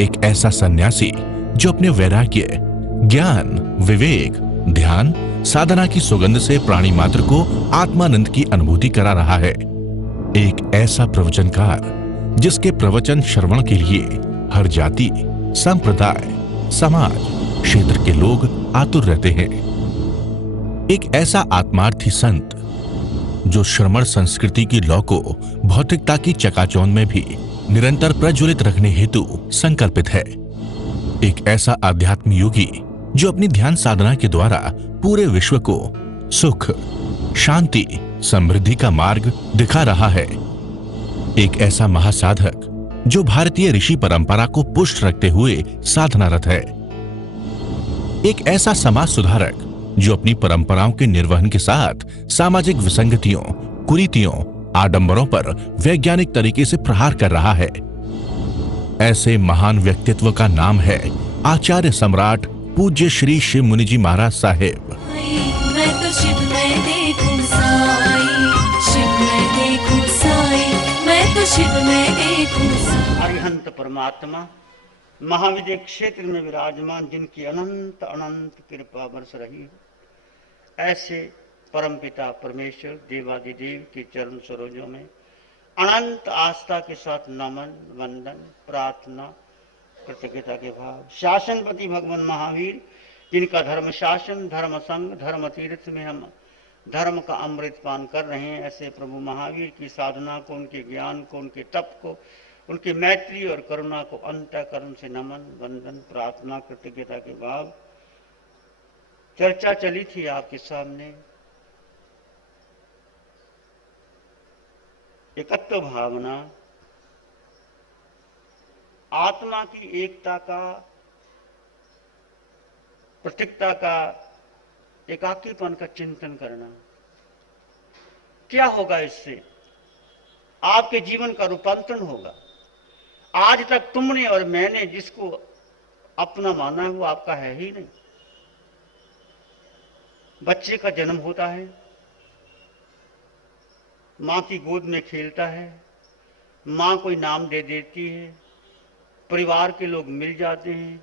एक ऐसा सन्यासी जो अपने वैराग्य, ज्ञान, विवेक, ध्यान, साधना की सुगंध से प्राणी मात्र को आत्मानंद की अनुभूति करा रहा है। एक ऐसा प्रवचनकार जिसके प्रवचन श्रवण के लिए हर जाति, संप्रदाय, समाज, क्षेत्र के लोग आतुर रहते हैं। एक ऐसा आत्मार्थी संत जो श्रमण संस्कृति की लौ को भौतिकता की चकाचौंध में भी निरंतर प्रज्वलित रखने हेतु संकल्पित है। एक ऐसा आध्यात्म योगी जो अपनी ध्यान साधना के द्वारा पूरे विश्व को सुख, शांति, समृद्धि का मार्ग दिखा रहा है। एक ऐसा महासाधक जो भारतीय ऋषि परंपरा को पुष्ट रखते हुए साधनारत है। एक ऐसा समाज सुधारक जो अपनी परंपराओं के निर्वहन के साथ सामाजिक विसंगतियों, कुरीतियों, आडंबरों पर वैज्ञानिक तरीके से प्रहार कर रहा है। ऐसे महान व्यक्तित्व का नाम है आचार्य सम्राट पूज्य श्री शिव मुनि जी महाराज साहेब। मैं तो शिव में देखूं साई, शिव में देखूं साई, मैं तो शिव में देखूं साई। अरिहंत परमात्मा महाविद्य क्षेत्र में विराजमान, जिनकी अनंत अनंत कृपा बरस रही है, ऐसे परमपिता परमेश्वर देवादिदेव के चरण सरोजों में अनंत आस्था के साथ नमन, वंदन, प्रार्थना, कृतज्ञता के भाव। शासनपति भगवान महावीर, जिनका धर्म शासन, धर्म संग, धर्म तीर्थ में हम धर्म का अमृत पान कर रहे हैं, ऐसे प्रभु महावीर की साधना को, उनके ज्ञान को, उनके तप को, उनकी मैत्री और करुणा को अंतःकरण से नमन, वंदन, प्रार्थना, कृतज्ञता के भाव। चर्चा चली थी आपके सामने एकत्व भावना, आत्मा की एकता का, पृथकता का, एकाकीपन का चिंतन करना। क्या होगा इससे? आपके जीवन का रूपांतरण होगा। आज तक तुमने और मैंने जिसको अपना माना है वो आपका है ही नहीं। बच्चे का जन्म होता है, मां की गोद में खेलता है, मां कोई नाम दे देती है, परिवार के लोग मिल जाते हैं।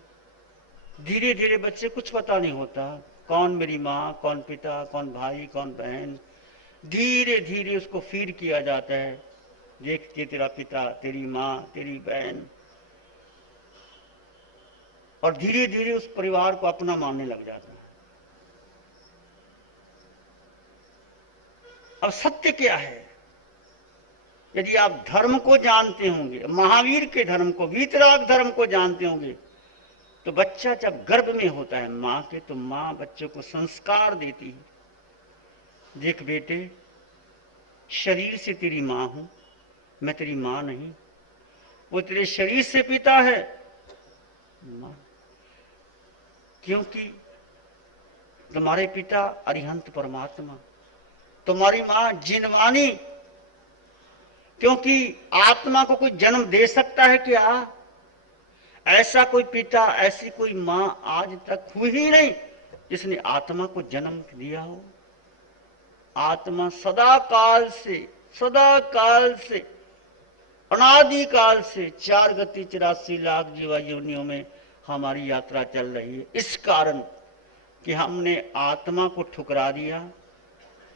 धीरे धीरे बच्चे कुछ पता नहीं होता, कौन मेरी मां, कौन पिता, कौन भाई, कौन बहन। धीरे धीरे उसको फीड किया जाता है, देखते तेरा पिता, तेरी मां, तेरी बहन, और धीरे धीरे उस परिवार को अपना मानने लग जाता है। अब सत्य क्या है? यदि आप धर्म को जानते होंगे, महावीर के धर्म को, वीतराग धर्म को जानते होंगे, तो बच्चा जब गर्भ में होता है मां के, तो मां बच्चे को संस्कार देती है। देख बेटे, शरीर से तेरी मां हूं, मैं तेरी मां नहीं। वो तेरे शरीर से पिता है मां, क्योंकि तुम्हारे पिता अरिहंत परमात्मा, तुम्हारी मां जिनवानी। क्योंकि आत्मा को कोई जन्म दे सकता है क्या? ऐसा कोई पिता, ऐसी कोई मां आज तक हुई ही नहीं जिसने आत्मा को जन्म दिया हो। आत्मा सदा काल से अनादि काल से 4 गति 84 लाख जीवा योनियों में हमारी यात्रा चल रही है। इस कारण कि हमने आत्मा को ठुकरा दिया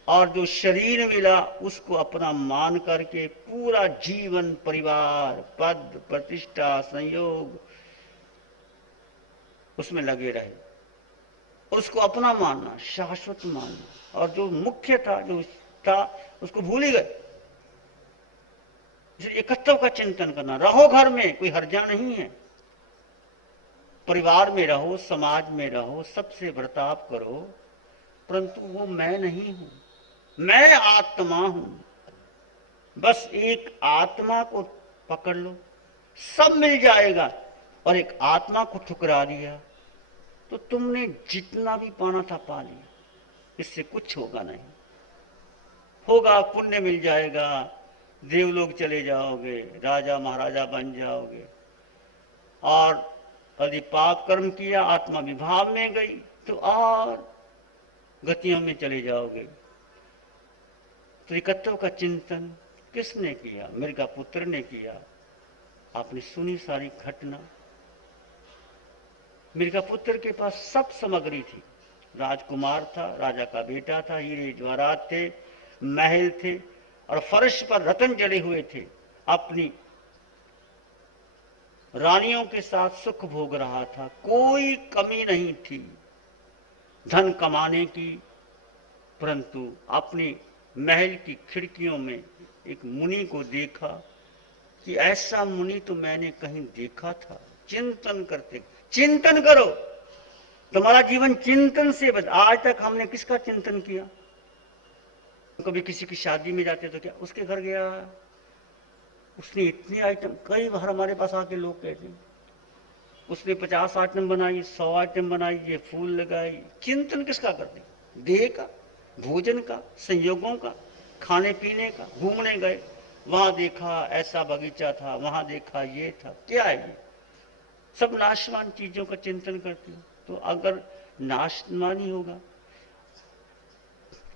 और जो शरीर मिला उसको अपना मान करके पूरा जीवन, परिवार, पद, प्रतिष्ठा, संयोग, उसमें लगे रहे। उसको अपना मानना, शाश्वत मानना, और जो मुख्य था, जो था, उसको भूल ही गए। एकत्व का चिंतन करना। रहो घर में, कोई हर्जा नहीं है। परिवार में रहो, समाज में रहो, सबसे बर्ताव करो, परंतु वो मैं नहीं हूं, मैं आत्मा हूं। बस एक आत्मा को पकड़ लो, सब मिल जाएगा। और एक आत्मा को ठुकरा दिया तो तुमने जितना भी पाना था पा लिया। इससे कुछ होगा नहीं। होगा पुण्य मिल जाएगा, देवलोक चले जाओगे, राजा महाराजा बन जाओगे। और यदि पाप कर्म किया, आत्मा विभाव में गई, तो और गतियों में चले जाओगे। तो एकत्व का चिंतन किसने किया? मृगा पुत्र ने किया। आपने सुनी सारी घटना। मिर्जापुत्र के पास सब सामग्री थी। राजकुमार था, राजा का बेटा था, हीरे जवाहरात थे, महल थे और फर्श पर रतन जड़े हुए थे। अपनी रानियों के साथ सुख भोग रहा था, कोई कमी नहीं थी धन कमाने की। परंतु अपने महल की खिड़कियों में एक मुनि को देखा कि ऐसा मुनि तो मैंने कहीं देखा था। चिंतन करते, चिंतन करो, तुम्हारा जीवन चिंतन से आज तक हमने किसका चिंतन किया? कभी किसी की शादी में जाते तो क्या उसके घर गया, उसने इतने आइटम, कई बार हमारे पास आके लोग कहते हैं उसने 50 आइटम बनाई, 100 आइटम बनाई, ये फूल लगाई। चिंतन किसका करते? देह का, भोजन का, संयोगों का, खाने पीने का। घूमने गए, वहां देखा ऐसा बगीचा था, वहां देखा ये था। क्या है ये? सब नाशवान चीजों का चिंतन करते हो। तो अगर नाशवान ही होगा,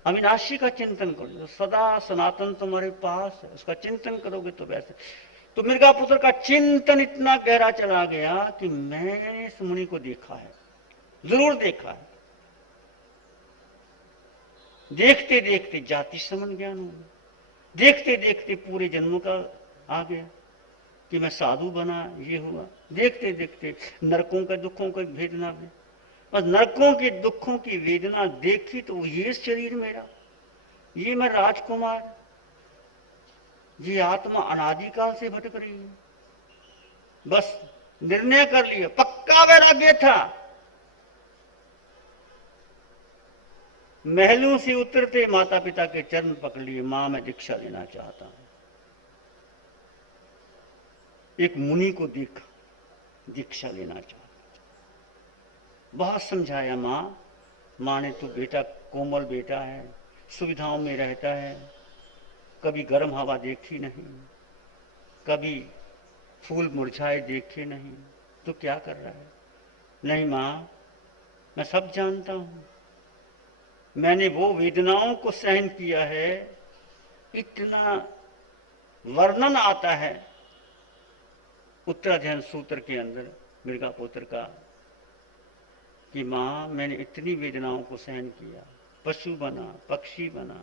अविनाशी का चिंतन करो, तो सदा सनातन तुम्हारे पास है, उसका चिंतन करोगे तो वैसे। तो मिर्जापुत्र का चिंतन इतना गहरा चला गया कि मैंने इस मुनि को देखा है, जरूर देखा है। देखते देखते जाति समन ज्ञान हो गया, देखते देखते पूरे जन्मों का आ गया कि मैं साधु बना, ये हुआ। देखते देखते नरकों के दुखों को भेदना में, बस नरकों के दुखों की वेदना देखी तो ये शरीर मेरा, ये मैं राजकुमार, ये आत्मा अनादिकाल से भटक रही है। बस निर्णय कर लिया, पक्का वैराग्य था। महलों से उतरते माता पिता के चरण पकड़ लिए, मां मैं दीक्षा लेना चाहता हूं। एक मुनि को देखा, दीक्षा लेना चाहता, बहुत समझाया। मां ने तो बेटा कोमल बेटा है, सुविधाओं में रहता है, कभी गर्म हवा देखी नहीं, कभी फूल मुरझाए देखे नहीं, तो क्या कर रहा है? नहीं मां, मैं सब जानता हूं, मैंने वो वेदनाओं को सहन किया है। इतना वर्णन आता है उत्तराध्ययन सूत्र के अंदर मिर्जापुत्र का कि मां मैंने इतनी वेदनाओं को सहन किया, पशु बना, पक्षी बना,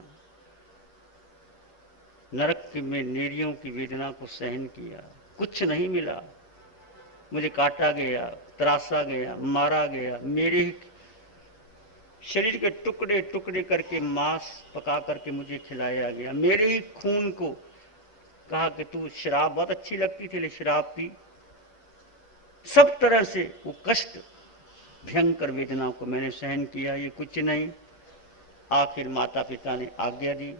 नरक में नेरियों की वेदना को सहन किया, कुछ नहीं मिला, मुझे काटा गया, त्रासा गया, मारा गया, मेरे शरीर के टुकड़े टुकड़े करके मांस पका करके मुझे खिलाया गया, मेरे ही खून को कहा कि तू शराब बहुत अच्छी लगती थी ले शराब पी। सब तरह से वो कष्ट, भयंकर वेदना को मैंने सहन किया, ये कुछ नहीं। आखिर माता पिता ने आज्ञा दी,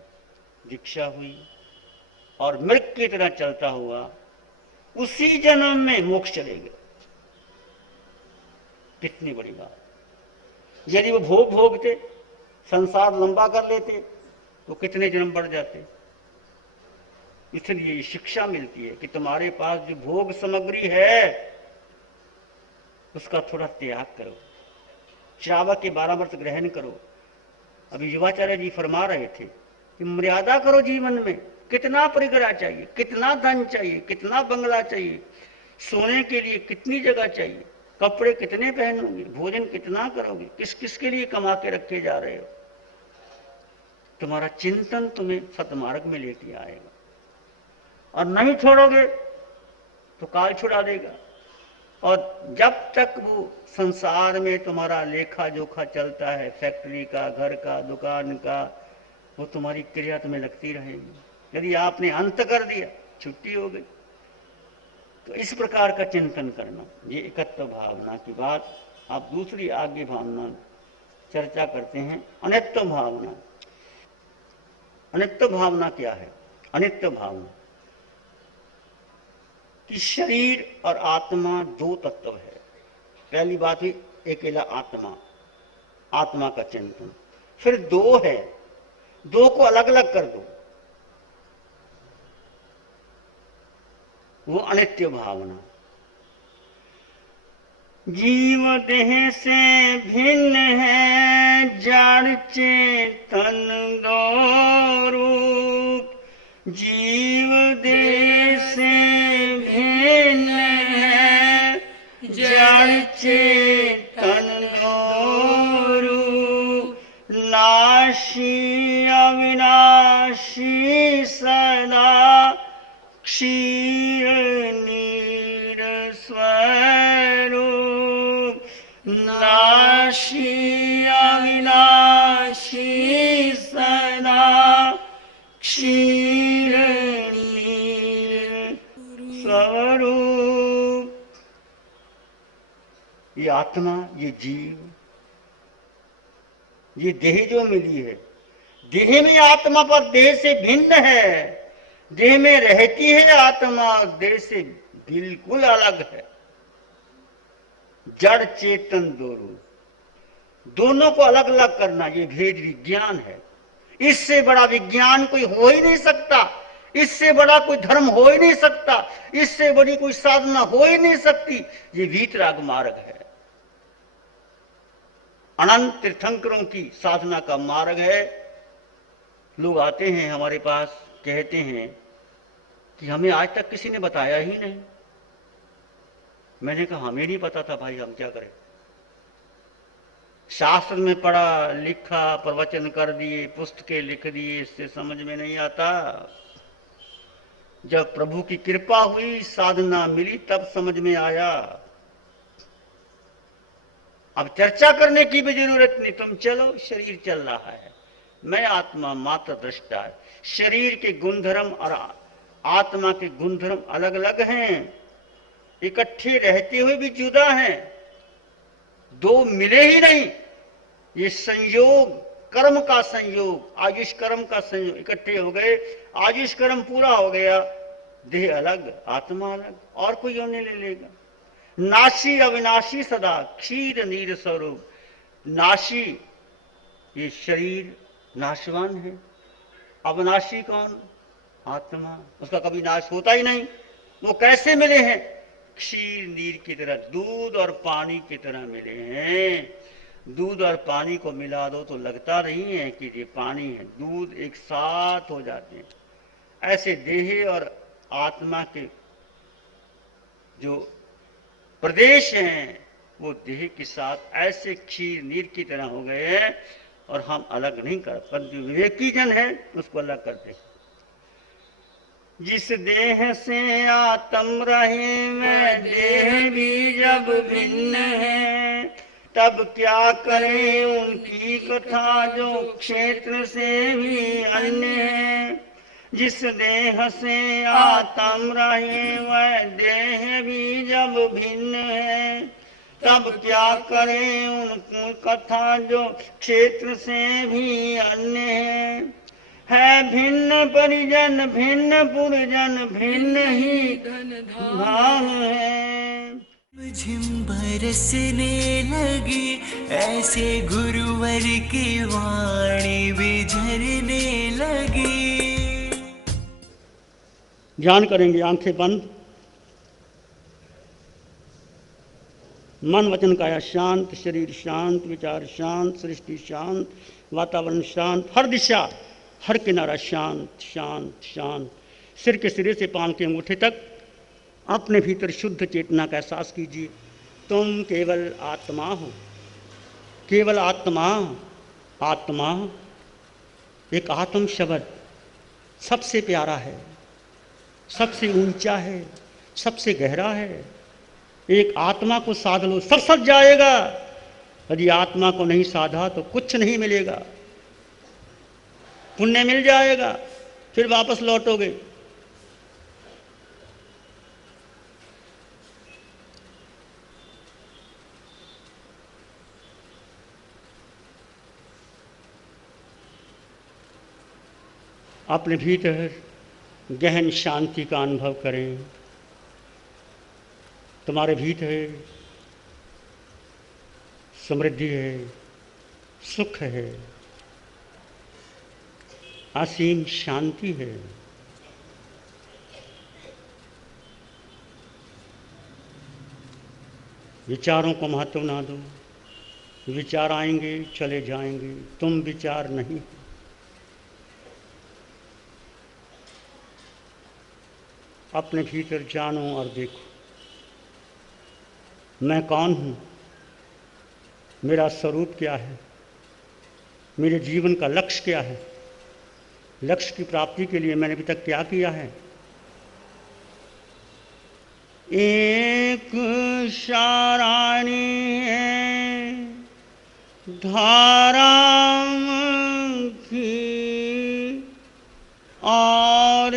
दीक्षा हुई और मृग की तरह चलता हुआ उसी जन्म में मोक्ष चले गए। कितनी बड़ी बात! यदि वो भोग भोगते, संसार लंबा कर लेते तो कितने जन्म बढ़ जाते। इसलिए शिक्षा मिलती है कि तुम्हारे पास जो भोग सामग्री है उसका थोड़ा त्याग करो, श्रावक के 12 वर्ष ग्रहण करो। अभी युवाचार्य जी फरमा रहे थे कि मर्यादा करो जीवन में। कितना परिग्रह चाहिए, कितना धन चाहिए, कितना बंगला चाहिए, सोने के लिए कितनी जगह चाहिए, कपड़े कितने पहनोगे, भोजन कितना करोगे, किस किस के लिए कमा के रखे जा रहे हो। तुम्हारा चिंतन तुम्हें सतमार्ग में लेके आएगा, और नहीं छोड़ोगे तो काल छुड़ा देगा। और जब तक वो संसार में तुम्हारा लेखा जोखा चलता है, फैक्ट्री का, घर का, दुकान का, वो तुम्हारी क्रिया तुम्हें लगती रहेगी। यदि आपने अंत कर दिया, छुट्टी हो गई। तो इस प्रकार का चिंतन करना, ये एकत्व भावना की बात। आप दूसरी आगे भावना चर्चा करते हैं, अनित्य भावना। अनित्य भावना क्या है? अनित्य भावना कि शरीर और आत्मा दो तत्व है। पहली बात हुई अकेला आत्मा, आत्मा का चिंतन। फिर दो है, दो को अलग अलग कर दो, वो अनित्य भावना। जीव देह से भिन्न है, जड़ चेतन दो रूप। जीव देह से भिन्न है, जड़ चेतन अविनाशी सदा क्षीर नीर स्वरूप नाशी अविनाशी सदा क्षीर नीर स्वरूप। ये आत्मा, ये जीव, ये देह जो मिली है, देह में आत्मा पर देह से भिन्न है। देह में रहती है आत्मा, देह से बिल्कुल अलग है। जड़ चेतन दोनों को अलग अलग करना, ये भेद विज्ञान है। इससे बड़ा विज्ञान कोई हो ही नहीं सकता, इससे बड़ा कोई धर्म हो ही नहीं सकता, इससे बड़ी कोई साधना हो ही नहीं सकती। ये वीतराग मार्ग है, अनंत तीर्थंकरों की साधना का मार्ग है। लोग आते हैं हमारे पास, कहते हैं कि हमें आज तक किसी ने बताया ही नहीं। मैंने कहा हमें नहीं पता था भाई, हम क्या करें। शास्त्र में पढ़ा लिखा, प्रवचन कर दिए, पुस्तकें लिख दिए, इससे समझ में नहीं आता। जब प्रभु की कृपा हुई, साधना मिली, तब समझ में आया। अब चर्चा करने की भी जरूरत नहीं, तुम चलो, शरीर चल रहा है, मैं आत्मा मात्र दृष्टा है। शरीर के गुणधर्म और आत्मा के गुणधर्म अलग अलग हैं, इकट्ठे रहते हुए भी जुदा हैं, दो मिले ही नहीं। ये संयोग, कर्म का संयोग, आयुष कर्म का संयोग, इकट्ठे हो गए, आयुष कर्म पूरा हो गया, देह अलग, आत्मा अलग, और कोई होने ले लेगा। नाशी अविनाशी सदा क्षीर नीर स्वरूप। नाशी, ये शरीर नाशवान है। अविनाशी कौन? आत्मा, उसका कभी नाश होता ही नहीं। वो कैसे मिले हैं? क्षीर नीर की तरह, दूध और पानी की तरह मिले हैं। दूध और पानी को मिला दो तो लगता नहीं है कि ये पानी है, दूध एक साथ हो जाते हैं। ऐसे देह और आत्मा के जो प्रदेश हैं वो देह के साथ ऐसे क्षीर नीर की तरह हो गए हैं, और हम अलग नहीं कर, परंतु विवेकी जन है उसको अलग करते हैं। जिस देह से आत्म रहे वह देह भी जब भिन्न है, तब क्या करें उनकी कथा जो क्षेत्र से भी अन्य है। जिस देह से आत्म रहे वह देह भी जब भिन्न है, तब क्या करें उनकी कथा जो क्षेत्र से भी अन्य है। भिन्न परिजन भिन्न पुरजन भिन्न ही धाम है। झिम बरसने लगी ऐसे गुरुवर की वाणी बिझरने लगी। ध्यान करेंगे, आंखें बंद, मन वचन काया शांत, शरीर शांत, विचार शांत, सृष्टि शांत, वातावरण शांत, हर दिशा हर किनारा शांत शांत शांत। सिर के सिरे से पांव के अंगूठे तक अपने भीतर शुद्ध चेतना का एहसास कीजिए। तुम केवल आत्मा हो, केवल आत्मा। आत्मा एक आत्म शब्द सबसे प्यारा है, सबसे ऊंचा है, सबसे गहरा है। एक आत्मा को साध लो, सब सज जाएगा। यदि आत्मा को नहीं साधा तो कुछ नहीं मिलेगा। पुण्य मिल जाएगा, फिर वापस लौटोगे। अपने भीतर गहन शांति का अनुभव करें। तुम्हारे भीतर समृद्धि है, सुख है, असीम शांति है। विचारों को महत्व ना दो, विचार आएंगे चले जाएंगे, तुम विचार नहीं। अपने भीतर जानो और देखो, मैं कौन हूँ, मेरा स्वरूप क्या है, मेरे जीवन का लक्ष्य क्या है, लक्ष्य की प्राप्ति के लिए मैंने अभी तक क्या किया है। एक शारानी है धारा की और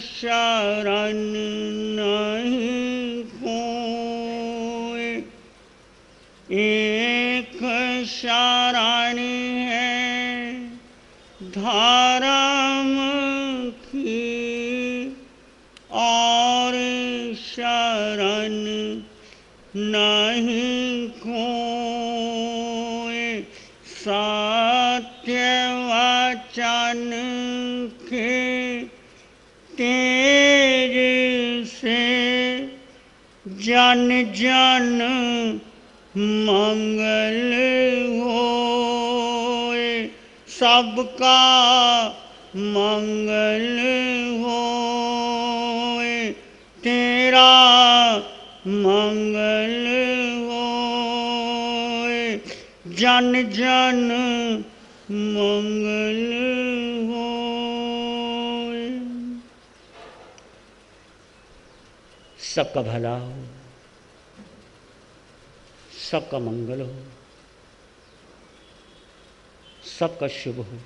शरण नहीं कोई। एक शारानी है धारा की और शरण नहीं कोई। सत्य वचन के तेज से जन जन मंगल होए। सबका मंगल होए, तेरा मंगल होए, जन जन मंगल होए। सबका भला हो, सबका मंगल हो, सबका शुभ हो।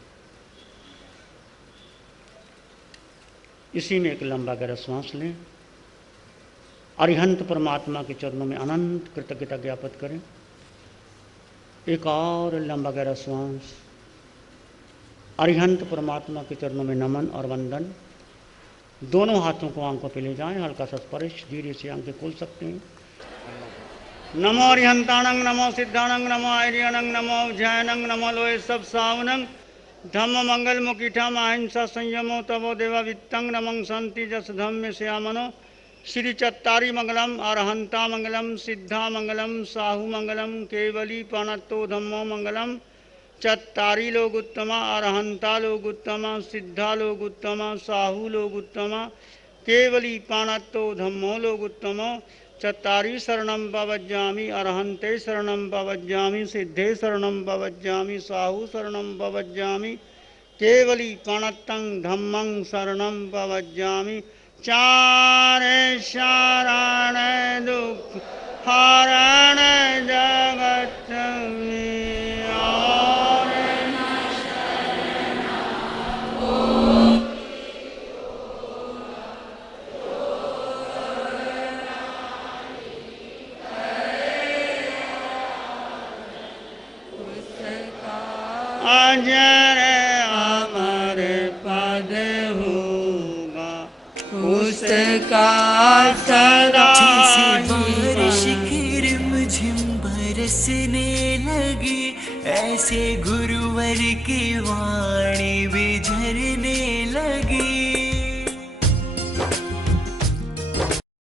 इसी में एक लंबा गहरा श्वास लें। अरिहंत परमात्मा के चरणों में अनंत कृतज्ञता ज्ञापित करें। एक और लंबा गहरा श्वास। अरिहंत परमात्मा के चरणों में नमन और वंदन। दोनों हाथों को आंखों पे ले जाएं, हल्का सा स्पर्श, धीरे से आंखें खोल सकते हैं। नमो अरिहंताणं, नमो सिद्धाणं, नमो आर्यणं, नमो जैनं, नमो लोय सब सावनं, धम्म मंगल मुकीठम अहिंसा संयमो तवो देवा वित्तं, नमं शांति जस धम्म श्यामनो। श्री चत्तारी मंगलम, अरहंता मंगलम, सिद्धा मंगलम, साहू मंगलम, केवली पाणत्तो धम्मो मंगलम। चत्तारी लोग उत्तमा, अरहंता लोग उत्तमा, सिद्धा लोग उत्तमा, साहू लोग उत्तमा, केवली पाणत्तो धम्मो लोग उत्तमो। चत्तारी शरणं पवज्जामि, अरहंते शरणं पवज्जामि, सिद्धे शरणं पवज्जामि, साहू शरणं पवज्जामि, केवली पाणत्तं धम्मं शरणं पवज्जामि। चारे शरण दुख हरण जगत में और अजर अमर पद होगा उसका सदा बारिश की रिमझिम बरसने लगी, ऐसे गुरुवर की वाणी भी झरने लगी।